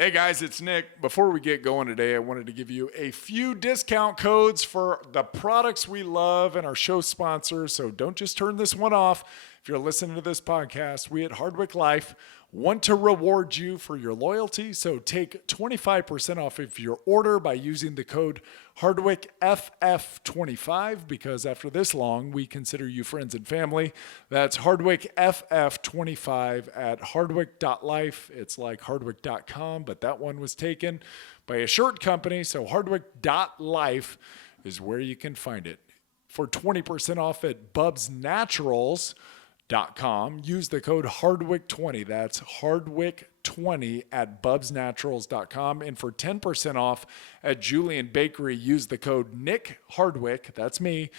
Hey guys, it's Nick. Before we get going today, I wanted to give you a few discount codes for the products we love and our show sponsors. So don't just turn this one off. If you're listening to this podcast, we at Hardwick Life want to reward you for your loyalty. So take 25% off of your order by using the code HardwickFF25, because after this long, we consider you friends and family. That's HardwickFF25 at hardwick.life. It's like hardwick.com, but that one was taken by a shirt company. So hardwick.life is where you can find it. For 20% off at bubsnaturals.com, use the code Hardwick20. That's Hardwick20 at bubsnaturals.com. And for 10% off at Julian Bakery, use the code Nick Hardwick, that's me,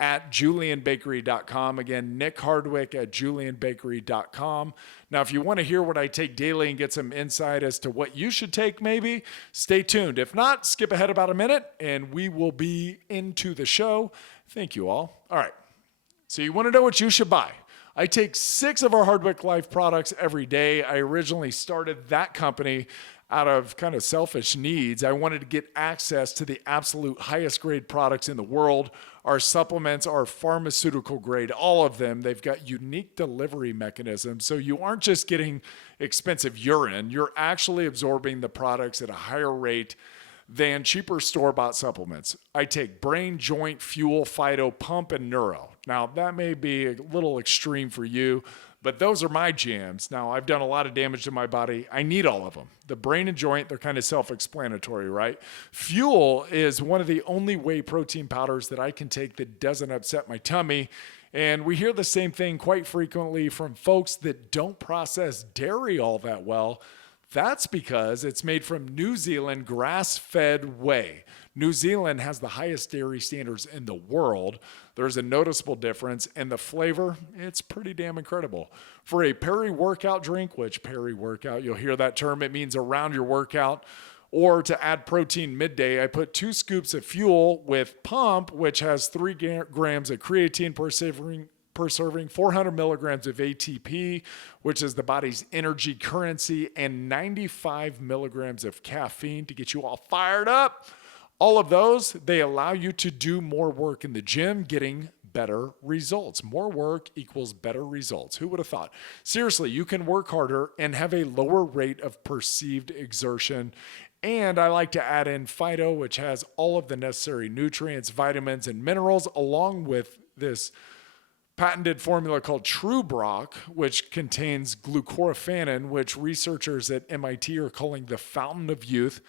at julianbakery.com. Again, Nick Hardwick at julianbakery.com. Now, if you want to hear what I take daily and get some insight as to what you should take, maybe, stay tuned. If not, skip ahead about a minute and we will be into the show. Thank you all. All right. So you want to know what you should buy. I take 6 of our Hardwick Life products every day. I originally started that company out of kind of selfish needs. I wanted to get access to the absolute highest grade products in the world. Our supplements are pharmaceutical grade, all of them. They've got unique delivery mechanisms. So you aren't just getting expensive urine, you're actually absorbing the products at a higher rate than cheaper store-bought supplements. I take brain, joint, fuel, phyto, pump, and neuro. Now, that may be a little extreme for you, but those are my jams. Now, I've done a lot of damage to my body. I need all of them. The brain and joint, they're kind of self-explanatory, right? Fuel is one of the only whey protein powders that I can take that doesn't upset my tummy. And we hear the same thing quite frequently from folks that don't process dairy all that well. That's because it's made from New Zealand grass-fed whey. New Zealand has the highest dairy standards in the world. There's a noticeable difference, and the flavor, it's pretty damn incredible. For a peri-workout drink, which peri-workout, you'll hear that term, it means around your workout, or to add protein midday, I put 2 scoops of fuel with pump, which has 3 grams of creatine per serving, 400 milligrams of ATP, which is the body's energy currency, and 95 milligrams of caffeine to get you all fired up. All of those, they allow you to do more work in the gym, getting better results. More work equals better results. Who would have thought? Seriously, you can work harder and have a lower rate of perceived exertion. And I like to add in phyto, which has all of the necessary nutrients, vitamins, and minerals, along with this patented formula called True Brock, which contains glucoraphanin, which researchers at MIT are calling the fountain of youth.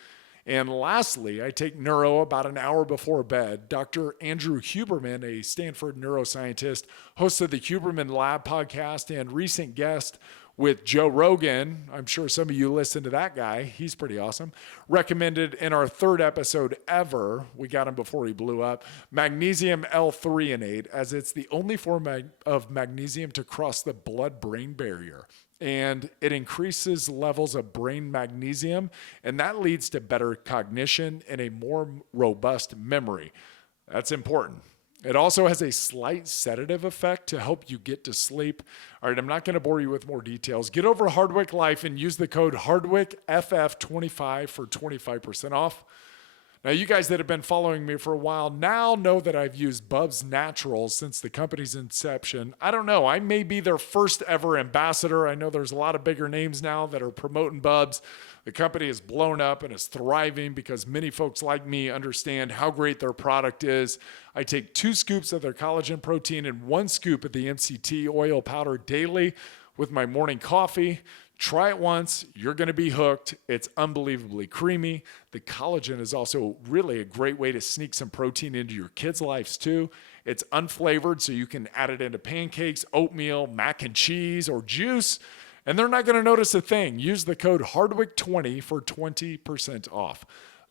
And lastly, I take neuro about an hour before bed. Dr. Andrew Huberman, a Stanford neuroscientist, host of the Huberman Lab podcast and recent guest with Joe Rogan. I'm sure some of you listen to that guy. He's pretty awesome. Recommended in our 3rd episode ever, we got him before he blew up, magnesium L-threonate, as it's the only form of magnesium to cross the blood-brain barrier. And it increases levels of brain magnesium, and that leads to better cognition and a more robust memory. That's important. It also has a slight sedative effect to help you get to sleep. All right, I'm not going to bore you with more details. Get over to Hardwick Life and use the code HardwickFF25 for 25% off. Now, you guys that have been following me for a while now know that I've used Bubs Naturals since the company's inception. I don't know. I may be their first ever ambassador. I know there's a lot of bigger names now that are promoting Bubs. The company is blown up and is thriving because many folks like me understand how great their product is. I take 2 scoops of their collagen protein and 1 scoop of the MCT oil powder daily with my morning coffee. Try it once, you're going to be hooked. It's unbelievably creamy. The collagen is also really a great way to sneak some protein into your kids' lives too. It's unflavored, so you can add it into pancakes, oatmeal, mac and cheese, or juice, and they're not going to notice a thing. Use the code Hardwick20 for 20% off.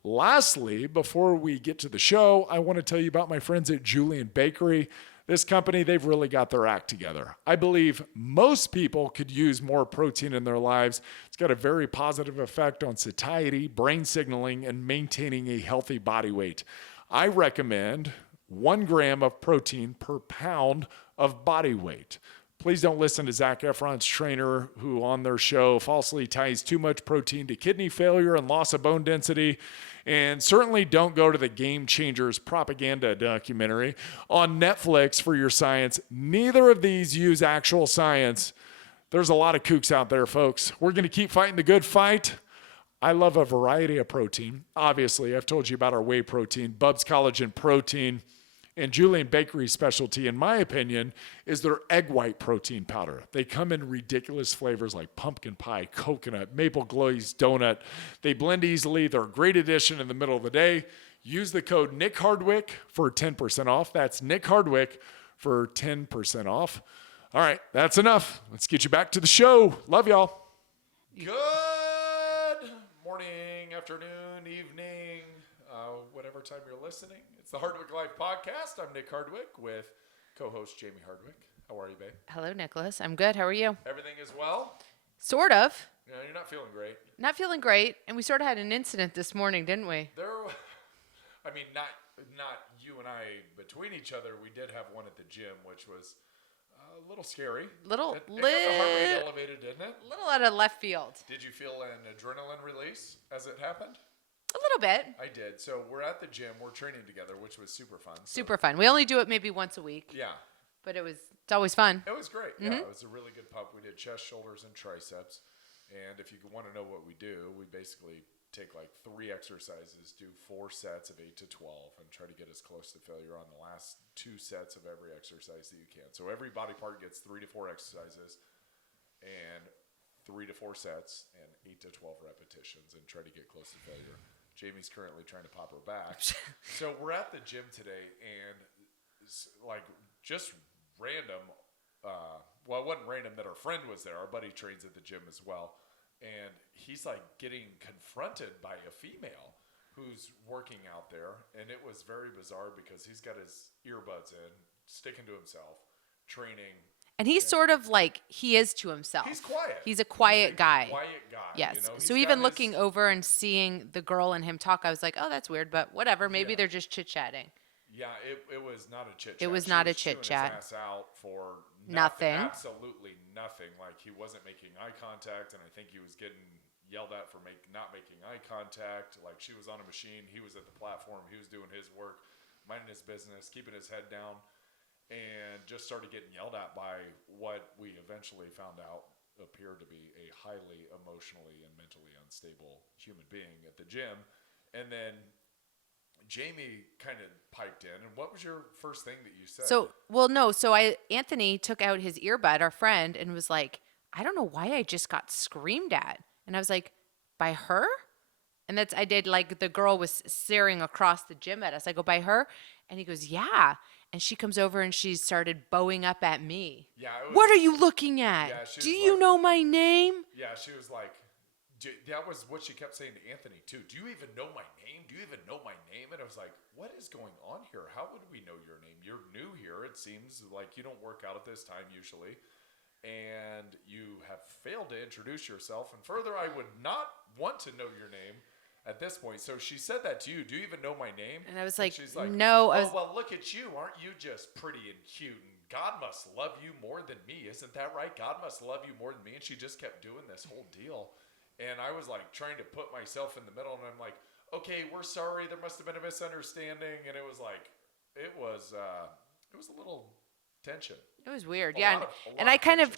Lastly, before we get to the show, I want to tell you about my friends at Julian Bakery. This company, they've really got their act together. I believe most people could use more protein in their lives. It's got a very positive effect on satiety, brain signaling, and maintaining a healthy body weight. I recommend 1 gram of protein per pound of body weight. Please don't listen to Zac Efron's trainer who on their show falsely ties too much protein to kidney failure and loss of bone density. And certainly don't go to the Game Changers propaganda documentary on Netflix for your science. Neither of these use actual science. There's a lot of kooks out there, folks. We're going to keep fighting the good fight. I love a variety of protein. Obviously, I've told you about our whey protein, Bubs Collagen Protein. And Julian Bakery's specialty, in my opinion, is their egg white protein powder. They come in ridiculous flavors like pumpkin pie, coconut, maple glazed donut. They blend easily. They're a great addition in the middle of the day. Use the code Nick Hardwick for 10% off. That's Nick Hardwick for 10% off. All right, that's enough. Let's get you back to the show. Love y'all. Good morning, afternoon, evening. Whatever time you're listening. It's the Hardwick Life podcast. I'm Nick Hardwick with co-host Jayme Hardwick. How are you, babe? Hello, Nicholas. I'm good. How are you? Everything is well? Sort of. Yeah, you're not feeling great. Not feeling great. And we sort of had an incident this morning, didn't we? I mean, not you and I between each other. We did have one at the gym, which was a little scary. It got the heart rate elevated, didn't it? A little out of left field. Did you feel an adrenaline release as it happened? A little bit. I did. So we're at the gym. We're training together, which was super fun. Super fun. We only do it maybe once a week. Yeah. But it's always fun. It was great. Mm-hmm. Yeah, it was a really good pump. We did chest, shoulders, and triceps. And if you want to know what we do, we basically take like 3 exercises, do 4 sets of 8 to 12, and try to get as close to failure on the last 2 sets of every exercise that you can. So every body part gets 3 to 4 exercises and 3 to 4 sets and 8 to 12 repetitions and try to get close to failure. Jamie's currently trying to pop her back. So we're at the gym today, and like just random, well, it wasn't random that our friend was there. Our buddy trains at the gym as well. And he's like getting confronted by a female who's working out there. And it was very bizarre because he's got his earbuds in, sticking to himself, training. And he's sort of like he is to himself. He's quiet. He's a quiet guy. Quiet guy. Yes. You know? So even looking over and seeing the girl and him talk, I was like, oh, that's weird, but whatever. Maybe they're just chit-chatting. Yeah, it was not a chit-chat. It was not a chit-chat. His ass out for nothing. Absolutely nothing. Like he wasn't making eye contact, and I think he was getting yelled at for not making eye contact. Like she was on a machine. He was at the platform. He was doing his work, minding his business, keeping his head down. And just started getting yelled at by what we eventually found out appeared to be a highly emotionally and mentally unstable human being at the gym. And then Jayme kind of piped in. And what was your first thing that you said? So Anthony took out his earbud, our friend, and was like, I don't know why I just got screamed at. And I was like, by her? And I did like the girl was staring across the gym at us. I go, by her? And he goes, yeah. And she comes over and she started bowing up at me. Yeah. What are you looking at? Yeah, do you know my name? Yeah, she was like, that was what she kept saying to Anthony too. Do you even know my name? Do you even know my name? And I was like, what is going on here? How would we know your name? You're new here. It seems like you don't work out at this time usually. And you have failed to introduce yourself. And further, I would not want to know your name at this point. So she said that to you. Do you even know my name? And I was like, she's like, no. Well, look at you. Aren't you just pretty and cute? And God must love you more than me. Isn't that right? God must love you more than me. And she just kept doing this whole deal. And I was like trying to put myself in the middle. And I'm like, okay, we're sorry. There must have been a misunderstanding. And it was like, it was a little tension. It was weird. And I kind of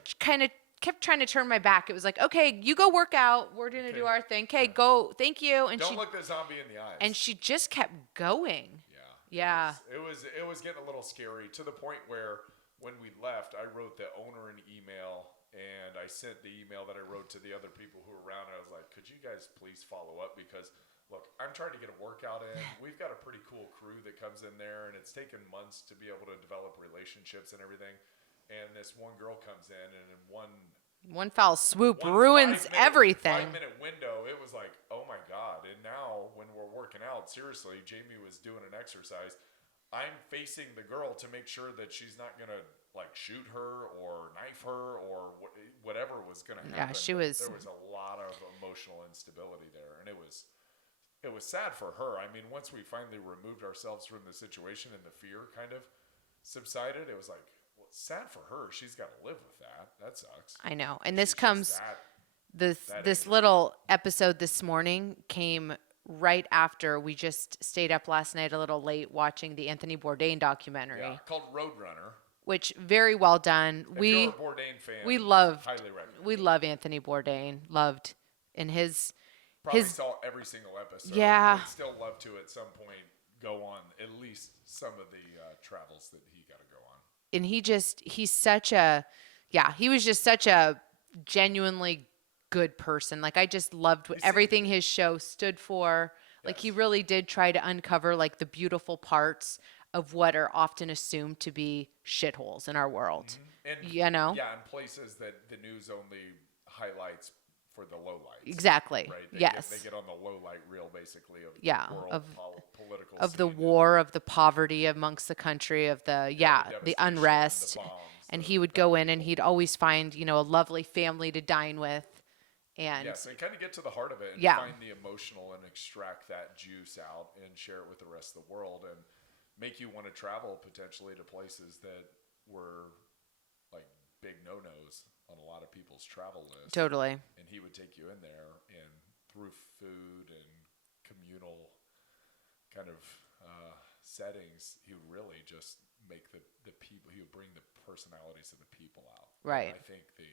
kept trying to turn my back. It was like, okay, you go work out. We're going to do our thing. Okay, go. Thank you. And don't look the zombie in the eyes. And she just kept going. Yeah. It was getting a little scary to the point where when we left, I wrote the owner an email and I sent the email that I wrote to the other people who were around. And I was like, could you guys please follow up? Because look, I'm trying to get a workout in. We've got a pretty cool crew that comes in there and it's taken months to be able to develop relationships and everything. And this one girl comes in, and in one foul swoop ruins everything. 5-minute window, it was like, oh my God. And now when we're working out, seriously, Jayme was doing an exercise. I'm facing the girl to make sure that she's not going to like shoot her or knife her or whatever was going to happen. Yeah, there was a lot of emotional instability there. And it was sad for her. I mean, once we finally removed ourselves from the situation and the fear kind of subsided, it was like, sad for her. She's got to live with that. That sucks. I know. And She's this just comes, this that this angry. little episode this morning came right after we just stayed up last night a little late watching the Anthony Bourdain documentary, Yeah, called Roadrunner. which very well done. If you're a Bourdain fan, We loved highly recommend. we love Anthony Bourdain. Loved in his Probably his saw every single episode. Yeah. Would still love to at some point go on at least some of the travels that he got to go on. and he's such a he was just such a genuinely good person. Like I just loved everything his show stood for. Like he Yes. really did try to uncover like the beautiful parts of what are often assumed to be shitholes in our world. And You know? yeah, in places that the news only highlights for the lowlights. Exactly. Right. Yes. They get on the low light reel basically of Yeah, world political Of the scene war, of the poverty amongst the country, of the the devastation, unrest. the bombs, And the he would go in and he'd always find, a lovely family to dine with. And Yes, and kind of get to the heart of it and Yeah. find the emotional and extract that juice out and share it with the rest of the world and make you want to travel potentially to places that were like big no-nos on a lot of people's travel list. totally. And he would take you in there and through food and communal kind of settings, he would really just make the people, he would bring the personalities of the people out. Right. And I think the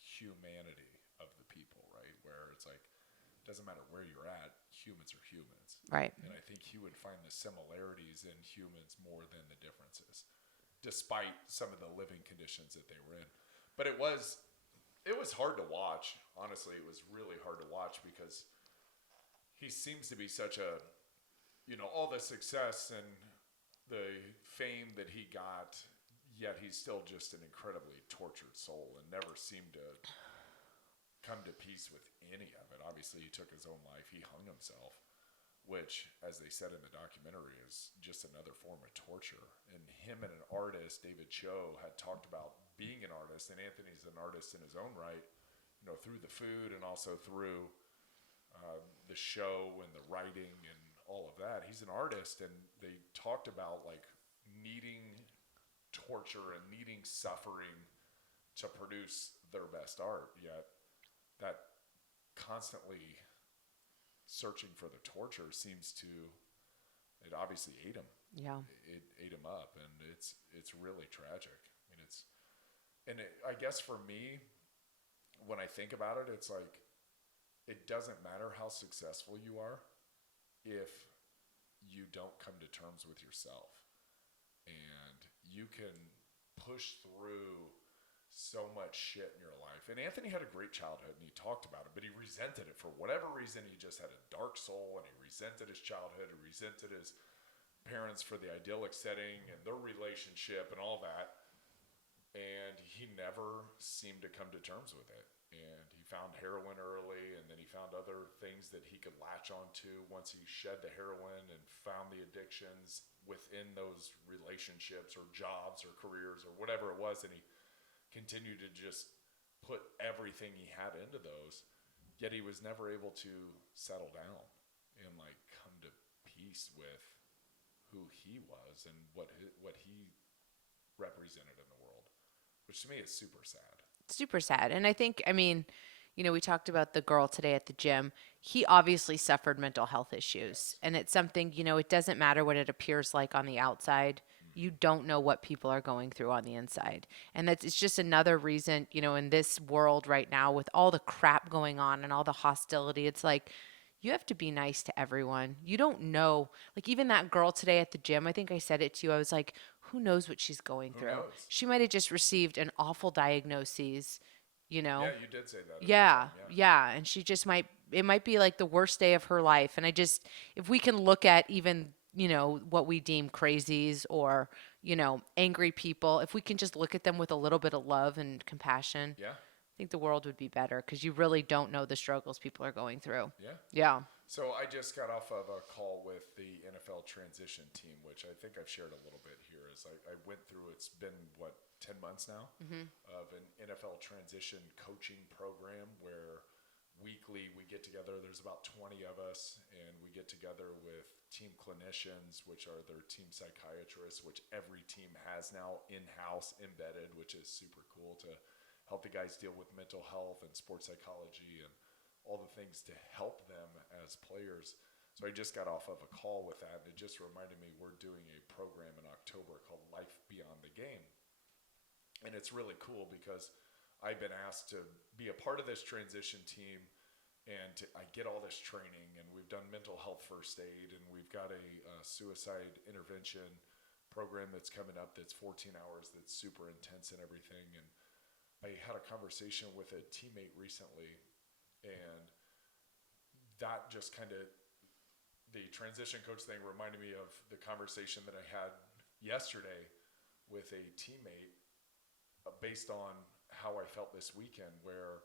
humanity of the people, right? Where it's like, it doesn't matter where you're at, humans are humans. Right. And I think he would find the similarities in humans more than the differences, despite some of the living conditions that they were in. But it was hard to watch. Honestly, it was really hard to watch because he seems to be such a, all the success and the fame that he got, yet he's still just an incredibly tortured soul and never seemed to come to peace with any of it. Obviously, he took his own life. He hung himself, which, as they said in the documentary, is just another form of torture. And him and an artist, David Cho, had talked about being an artist, and Anthony's an artist in his own right, through the food and also through the show and the writing and all of that. He's an artist, and they talked about like needing torture and needing suffering to produce their best art, yet that constantly searching for the torture seems to, it obviously ate him. Yeah. It ate him up, and it's really tragic. I mean, I guess for me, when I think about it, it's like, it doesn't matter how successful you are if you don't come to terms with yourself. And you can push through so much shit in your life. And Anthony had a great childhood, and he talked about it, but he resented it for whatever reason. He just had a dark soul, and he resented his childhood. He resented his parents for the idyllic setting and their relationship and all that. And he never seemed to come to terms with it. And he found heroin early, and then he found other things that he could latch onto once he shed the heroin and found the addictions within those relationships or jobs or careers or whatever it was. And he continued to just put everything he had into those, yet he was never able to settle down and like come to peace with who he was and what he represented in the world, which to me is super sad. Super sad. And I think, we talked about the girl today at the gym. He obviously suffered mental health issues. And it's something, it doesn't matter what it appears like on the outside. You don't know what people are going through on the inside. And it's just another reason, in this world right now with all the crap going on and all the hostility, it's like, you have to be nice to everyone. You don't know. Like even that girl today at the gym, I think I said it to you. I was like, who knows what she's going through? Knows? She might have just received an awful diagnosis, Yeah, you did say that. Yeah. And she just it might be like the worst day of her life. And if we can look at even, what we deem crazies or, angry people, if we can just look at them with a little bit of love and compassion, Yeah. I think the world would be better because you really don't know the struggles people are going through. Yeah. Yeah. So I just got off of a call with the NFL transition team, which I think I've shared a little bit here. Is I went through, it's been 10 months now of an NFL transition coaching program where weekly we get together. There's about 20 of us, and we get together with team clinicians, which are their team psychiatrists, which every team has now in-house embedded, which is super cool to help the guys deal with mental health and sports psychology and all the things to help them as players. So I just got off of a call with that, and it just reminded me we're doing a program in October called Life Beyond the Game. And it's really cool because I've been asked to be a part of this transition team, and I get all this training, and we've done mental health first aid, and we've got a suicide intervention program that's coming up that's 14 hours, that's super intense and everything. And I had a conversation with a teammate recently, and that just kind of, the transition coach thing reminded me of the conversation that I had yesterday with a teammate based on how I felt this weekend, where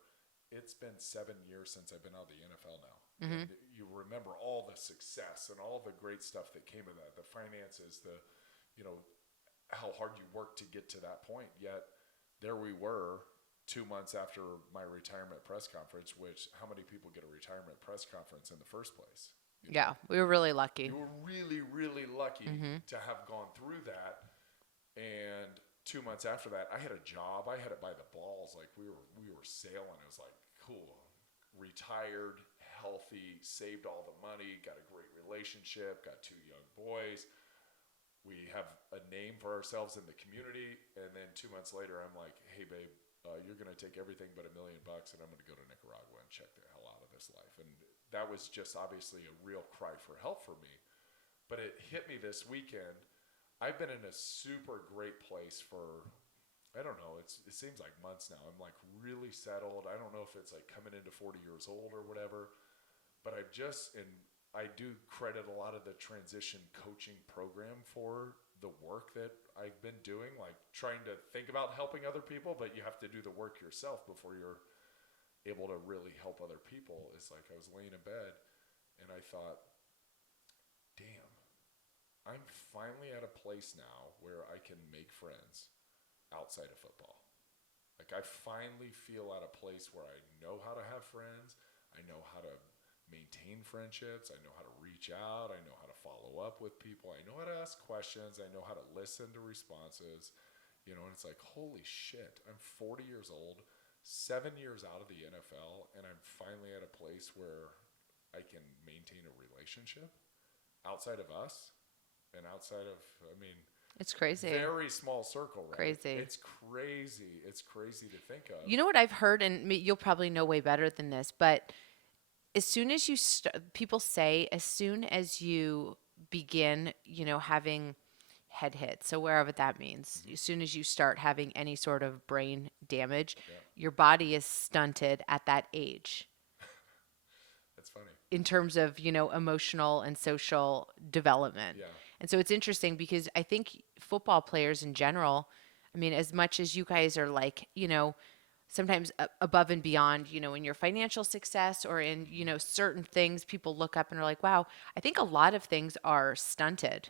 it's been 7 years since I've been out of the NFL now. And you remember all the success and all the great stuff that came of that, the finances, the, how hard you worked to get to that point. Yet there we were 2 months after my retirement press conference, which how many people get a retirement press conference in the first place? Yeah, we were really lucky. You were really, really lucky to have gone through that. And 2 months after that, I had a job. I had it by the balls. Like we were sailing. It was like, cool. Retired, healthy, saved all the money, got a great relationship, got 2 young boys. We have a name for ourselves in the community. And then 2 months later, I'm like, hey, babe, you're going to take everything but $1 million and I'm going to go to Nicaragua and check the hell out of this life. And that was just obviously a real cry for help for me. But it hit me this weekend. I've been in a super great place for, I don't know, it seems like months now. I'm like really settled. I don't know if it's like coming into 40 years old or whatever, but I do credit a lot of the transition coaching program for the work that I've been doing, like trying to think about helping other people, but you have to do the work yourself before you're able to really help other people. It's like I was laying in bed and I thought, damn, I'm finally at a place now where I can make friends outside of football. Like I finally feel at a place where I know how to have friends. I know how to maintain friendships. I know how to reach out. I know how to follow up with people. I know how to ask questions. I know how to listen to responses. And it's like, holy shit, I'm 40 years old, 7 years out of the NFL, and I'm finally at a place where I can maintain a relationship outside of us and outside of, it's crazy. Very small circle, right? Crazy. It's crazy. It's crazy to think of. You know what I've heard, and you'll probably know way better than this, but as soon as you people say, as soon as you begin, having head hits, so wherever that means, as soon as you start having any sort of brain damage, your body is stunted at that age. That's funny. In terms of, emotional and social development. Yeah. And so it's interesting because I think football players in general, as much as you guys are like, sometimes above and beyond, in your financial success or in, certain things people look up and are like, wow, I think a lot of things are stunted.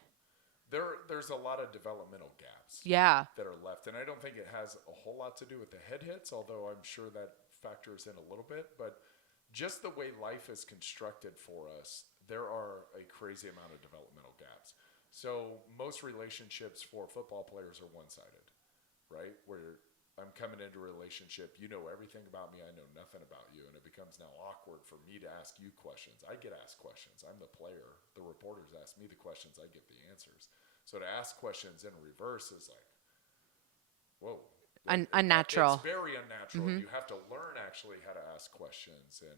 There's a lot of developmental gaps that are left. And I don't think it has a whole lot to do with the head hits, although I'm sure that factors in a little bit. But just the way life is constructed for us, there are a crazy amount of developmental gaps. So most relationships for football players are one-sided, right? Where I'm coming into a relationship, you know everything about me, I know nothing about you, and it becomes now awkward for me to ask you questions. I get asked questions. I'm the player. The reporters ask me the questions. I give the answers. So to ask questions in reverse is like, whoa. Unnatural. It's very unnatural. You have to learn actually how to ask questions and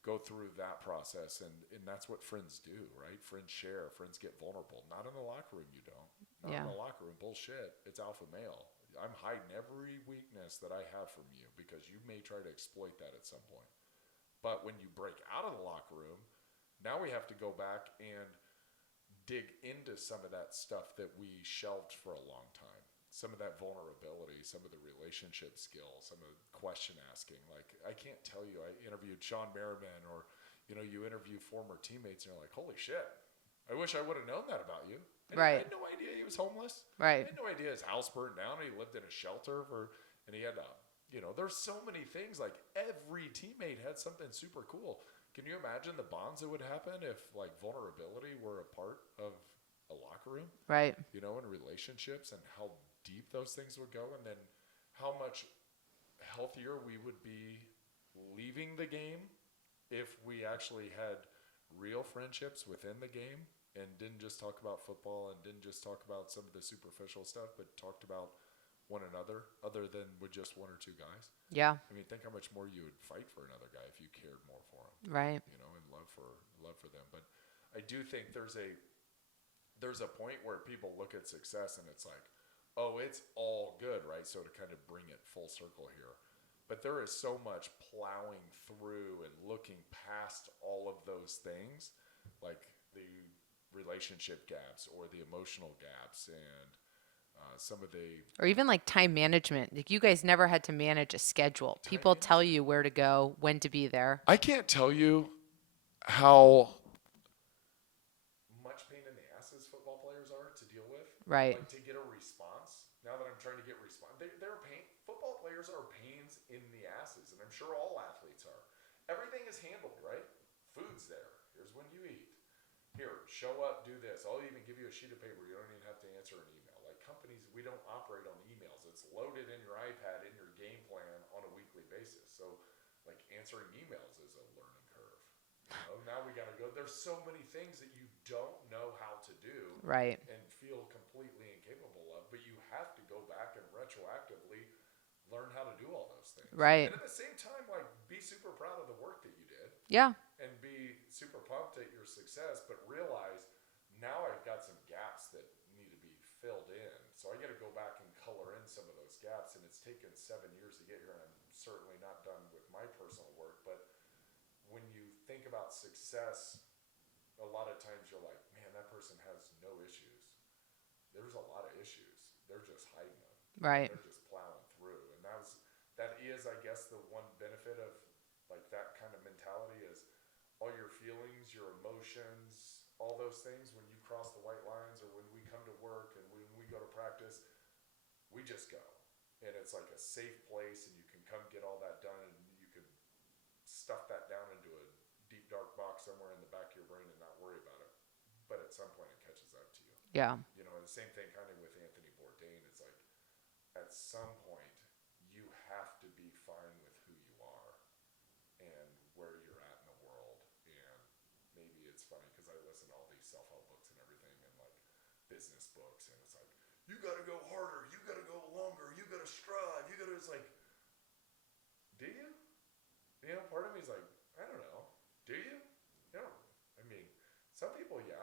go through that process. And that's what friends do, right? Friends share. Friends get vulnerable. Not in the locker room, you don't. Not in the locker room. Bullshit. It's alpha male. I'm hiding every weakness that I have from you because you may try to exploit that at some point. But when you break out of the locker room, now we have to go back and dig into some of that stuff that we shelved for a long time. Some of that vulnerability, some of the relationship skills, some of the question asking. Like, I can't tell you, I interviewed Sean Merriman or, you interview former teammates and you're like, holy shit, I wish I would have known that about you. I had no idea he was homeless. Right. I had no idea his house burned down and he lived in a shelter and he had There's so many things. Like every teammate had something super cool. Can you imagine the bonds that would happen if like vulnerability were a part of a locker room, Right. and relationships, and how deep those things would go, and then how much healthier we would be leaving the game if we actually had real friendships within the game and didn't just talk about football and didn't just talk about some of the superficial stuff, but talked about one another other than with just one or two guys. Yeah. I mean, think how much more you would fight for another guy if you cared more for him, Right. and love for them. But I do think there's a point where people look at success and it's like, oh, it's all good, right? So to kind of bring it full circle here. But there is so much plowing through and looking past all of those things, like the relationship gaps or the emotional gaps and some of the Or even like time management. Like you guys never had to manage a schedule. time People tell management. you where to go, when to be there. I can't tell you how much pain in the asses football players are to deal with. Right. Like to get a response. Now that I'm trying to get response, they're pain. Football players are pains in the asses, and I'm sure all athletes are. Everything is handled, right? Food's there. Here's when you eat. Here, show up, do this. I'll even give you a sheet of paper. You don't even have to answer an email. Like companies, we don't operate on emails. It's loaded in your iPad in your game plan on a weekly basis. So, like answering emails is a learning curve. Now we got to go. There's so many things that you don't know how to do Right. and feel completely incapable of, but you have to go back and retroactively learn how to do all those things. Right. And at the same time, like be super proud of the work that you did Yeah. and be super pumped at your success, but realize now I've got some gaps that need to be filled in. So I got to go back and color in some of those gaps. And it's taken 7 years to get here. And I'm certainly not done with my personal work. But when you think about success, a lot of times you're like, man, that person has no issues. There's a lot of issues. They're just hiding them. Right. They're just plowing through. And that is, I guess, the one benefit of like that kind of mentality is all your feelings, your emotions, all those things when you cross the white lines or when we come to work and when we go to practice, we just go. And it's like a safe place and you can come get all that done and you can stuff that down into a deep dark box somewhere in the back of your brain and not worry about it. But at some point it catches up to you. Yeah. And the same thing kind of with Anthony Bourdain. It's like at some point you have to be fine with who you are and where you're at in the world. And maybe it's funny because I listen to all these self-help books and everything and like business books, and it's like, you got to go harder, you got to go longer, you got to strive, it's like, do you? Part of me is like, I don't know. Do you? I mean, some people, yeah.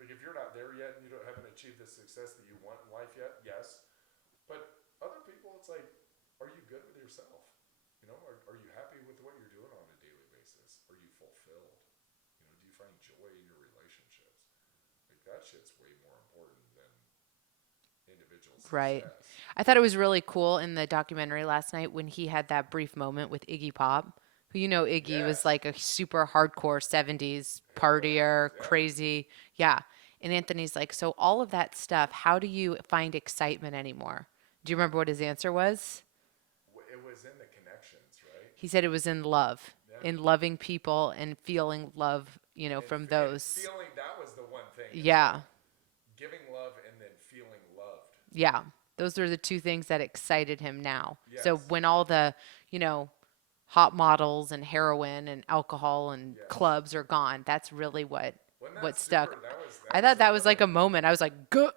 Like if you're not there yet and you haven't achieved the success that you want in life yet, yes. But other people, it's like, are you good with yourself? Are you happy with what you're doing on a daily basis? Are you fulfilled? Do you find joy in your relationships? Like that shit's way more important than individual Right. success. I thought it was really cool in the documentary last night when he had that brief moment with Iggy Pop, who Iggy was Yes. like a super hardcore 70s partier, Yeah. crazy. Yeah. And Anthony's like, so all of that stuff, how do you find excitement anymore? Do you remember what his answer was? It was in the connections, right? He said it was in love, Yeah. in loving people and feeling love, from those. Feeling, that was the one thing. It's Yeah. like giving love and then feeling loved. Yeah. Those are the two things that excited him now. So Yes. when all the, hot models and heroin and alcohol and Yes. clubs are gone, that's really what Wasn't that what super? stuck. That was I thought that the was like a moment. I was like, "Guh,"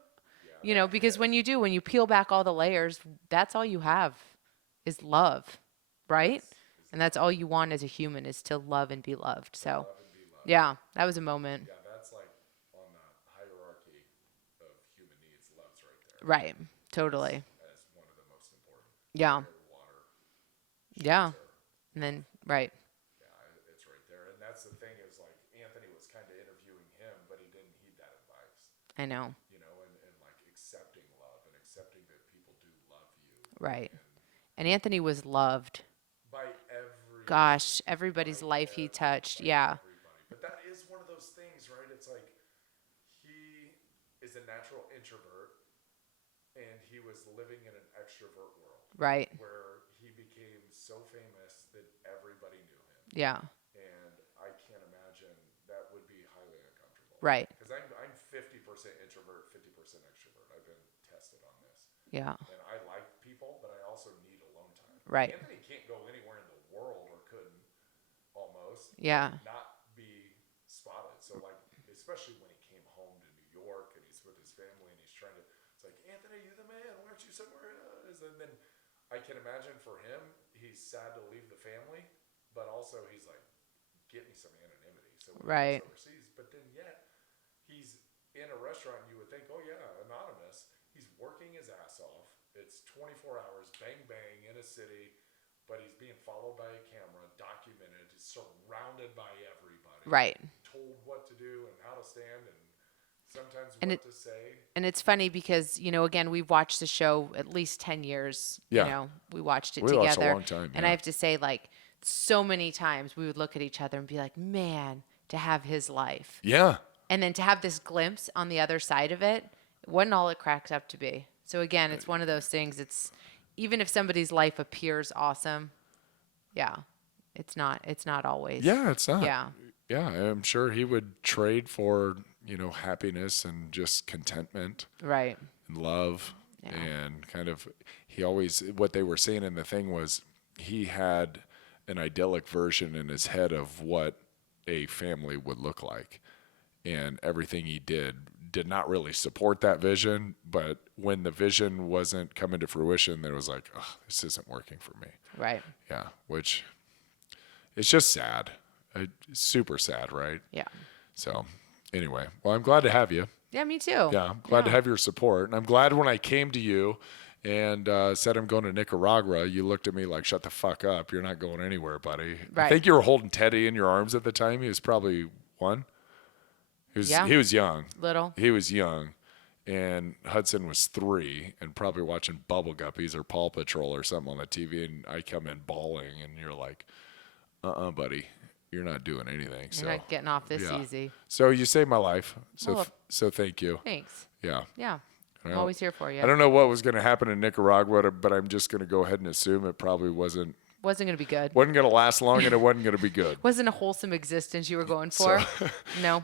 Yeah, because hit. when you peel back all the layers, that's all you have is love, right? Yes, is And that's all you want as a human is to love and be loved. So, love and be loved. yeah, that was a moment. Yeah, that's like on the hierarchy of human needs. Love's right there. Right. Totally. As one of the most important. Yeah. Air, water, Yeah. shelter. And then, right. Yeah, it's right there. And that's the thing is like Anthony was kind of interviewing him, but he didn't heed that advice. I know. And like accepting love and accepting that people do love you. Right. And Anthony was loved. By every. Gosh, everybody's life he touched. Yeah. Everybody. But that is one of those things, right? It's like he is a natural introvert and he was living in an extrovert world Right. where he became so famous that everybody knew him. Yeah. And I can't imagine that would be highly uncomfortable. Right. Because I'm 50% introvert, 50% extrovert. I've been tested on this. Yeah. And I like people, but I also need alone time. Right. Anthony can't go anywhere in the world, or couldn't, almost, Yeah. not be spotted. So, like, especially when he came home to New York and he's with his family and he's trying to, it's like, Anthony, you the man. Why aren't you somewhere else? And then I can imagine for him, he's sad to leave the family, but also he's like, get me some anonymity. So when he goes overseas, but then yet he's in a restaurant, you would think, oh yeah, anonymous. He's working his ass off. It's 24 hours, bang bang, in a city, but he's being followed by a camera, documented, surrounded by everybody, Right. told what to do and how to stand and sometimes And what to say. And it's funny because, again, we've watched the show at least 10 years. Yeah. We watched it We together. watched a long time, And yeah. I have to say, like, so many times we would look at each other and be like, man, to have his life. Yeah. And then to have this glimpse on the other side of it wasn't all it cracked up to be. So again, it's one of those things. It's even if somebody's life appears awesome, yeah, it's not always. Yeah, it's not. Yeah. Yeah, I'm sure he would trade for, happiness and just contentment Right. and love. Yeah. And kind of, what they were saying in the thing was he had an idyllic version in his head of what a family would look like. And everything he did not really support that vision. But when the vision wasn't coming to fruition, then it was like, oh, this isn't working for me. Right. Yeah, which it's just sad. Super sad, right? Yeah. So anyway, well, I'm glad to have you. Yeah, me too. Yeah, I'm glad to have your support. And I'm glad when I came to you and said I'm going to Nicaragua, you looked at me like, shut the fuck up. You're not going anywhere, buddy. Right. I think you were holding Teddy in your arms at the time. He was probably 1. He was young. Little. He was young. And Hudson was 3 and probably watching Bubble Guppies or Paw Patrol or something on the TV. And I come in bawling and you're like, buddy, you're not doing anything. You're not getting off this easy. So you saved my life. So Well, so thank you. Thanks. Yeah. Yeah. I'm always here for you. I don't know what was going to happen in Nicaragua, but I'm just going to go ahead and assume it probably wasn't Wasn't going to be good. going to last long and it wasn't going to be good. Wasn't a wholesome existence you were going for. No.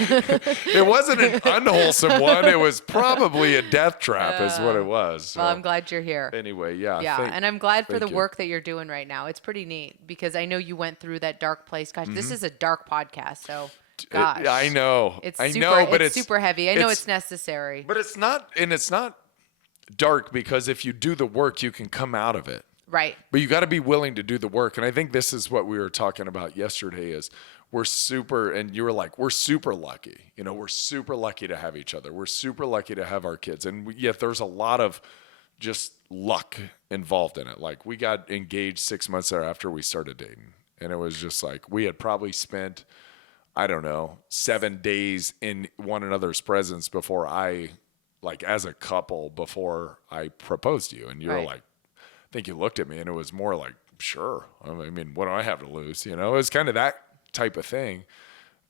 It wasn't an unwholesome one. It was probably a death trap is what it was. So, Well, I'm glad you're here. anyway, yeah. Yeah, and I'm glad for the thank you. work that you're doing right now. It's pretty neat because I know you went through that dark place. Gosh, this is a dark podcast, so gosh. I know. It's I super, know, but it's super heavy. I know it's necessary. But it's not dark because if you do the work, you can come out of it. Right. But you got to be willing to do the work. And I think this is what we were talking about yesterday is and you were like, we're super lucky. We're super lucky to have each other. We're super lucky to have our kids. And yet there's a lot of just luck involved in it. Like we got engaged 6 months after we started dating. And it was just like, we had probably spent, I don't know, 7 days in one another's presence before as a couple, before I proposed to you. And you were Right. like, I think you looked at me and it was more like, sure. I mean, what do I have to lose? It was kind of that type of thing.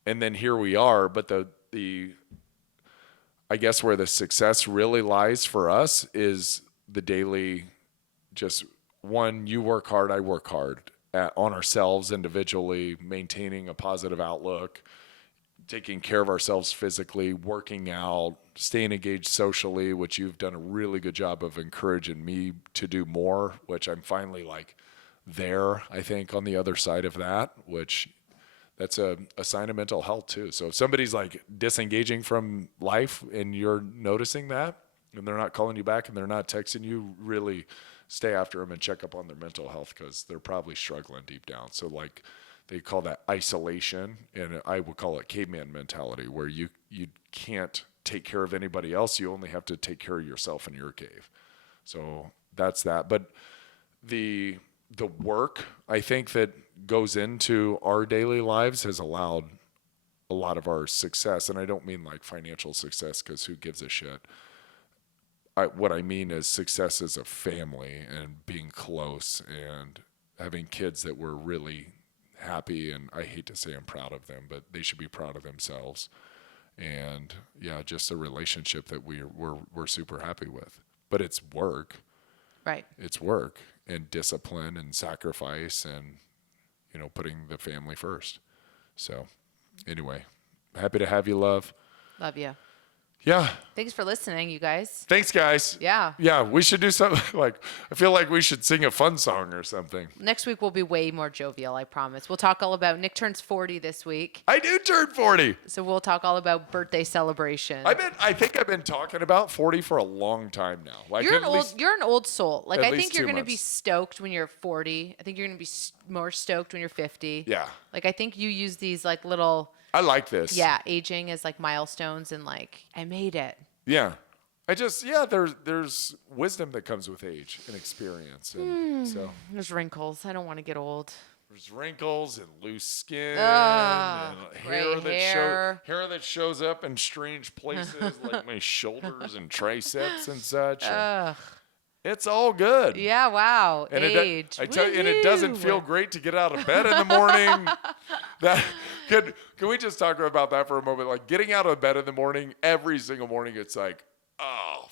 And then here we are. But I guess where the success really lies for us is the daily, just one, you work hard, I work hard on ourselves individually, maintaining a positive outlook, taking care of ourselves physically, working out, staying engaged socially, which you've done a really good job of encouraging me to do more, which I'm finally there, I think, on the other side of that, which that's a sign of mental health too. So if somebody's disengaging from life and you're noticing that and they're not calling you back and they're not texting you, really stay after them and check up on their mental health because they're probably struggling deep down. So they call that isolation, and I would call it caveman mentality, where you can't take care of anybody else. You only have to take care of yourself in your cave. So that's that. But the work, I think, that goes into our daily lives has allowed a lot of our success. And I don't mean financial success because who gives a shit. What I mean is success as a family and being close and having kids that we're really happy, and I hate to say I'm proud of them, but they should be proud of themselves. And yeah, just a relationship that we're super happy with. But it's work. Right. It's work. and discipline and sacrifice and, putting the family first. So anyway, happy to have you, love. Love you. Yeah. Thanks for listening, you guys. Thanks, guys. Yeah. Yeah, we should do something I feel like we should sing a fun song or something. Next week will be way more jovial, I promise. We'll talk all about Nick turns 40 this week. I do turn 40. So we'll talk all about birthday celebration. I think I've been talking about 40 for a long time now. Like You're an old soul. Like at I least think you're 2 going to be months. stoked when you're 40. I think you're going to be more stoked when you're 50. Yeah. Like I think you use these like little I like this. aging as like milestones and like I made it. Yeah. There's wisdom that comes with age and experience. And so There's wrinkles. I don't want to get old. there's wrinkles and loose skin Ah, and gray hair. hair that shows up in strange places like my shoulders and triceps and such. Ugh. It's all good. Yeah, wow. And Age. I tell you, and it doesn't Woo-hoo. feel great to get out of bed in the morning. Can we just talk about that for a moment? Like getting out of bed in the morning, every single morning, it's like, oh,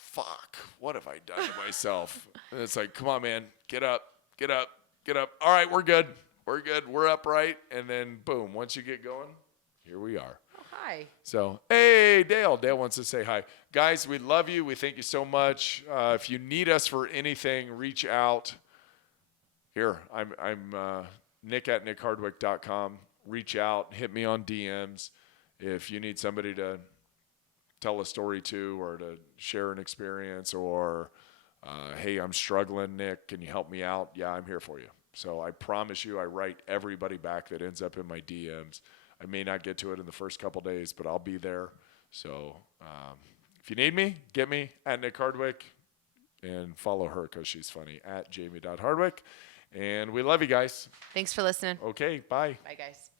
fuck, what have I done to myself? And it's like, come on, man, get up, get up, get up. All right, we're good. We're good. We're upright. And then boom, once you get going, here we are. Oh, hi. So, hey, Dale. Dale wants to say hi. Guys, we love you. We thank you so much. If you need us for anything, reach out. Here, I'm Nick at nickhardwick.com. Reach out. Hit me on DMs. If you need somebody to tell a story to or to share an experience or, hey, I'm struggling, Nick. Can you help me out? Yeah, I'm here for you. So I promise you I write everybody back that ends up in my DMs. I may not get to it in the first couple days, but I'll be there. So if you need me, get me at Nick Hardwick and follow her because she's funny at Jayme.Hardwick. And we love you guys. Thanks for listening. Okay, bye. Bye, guys.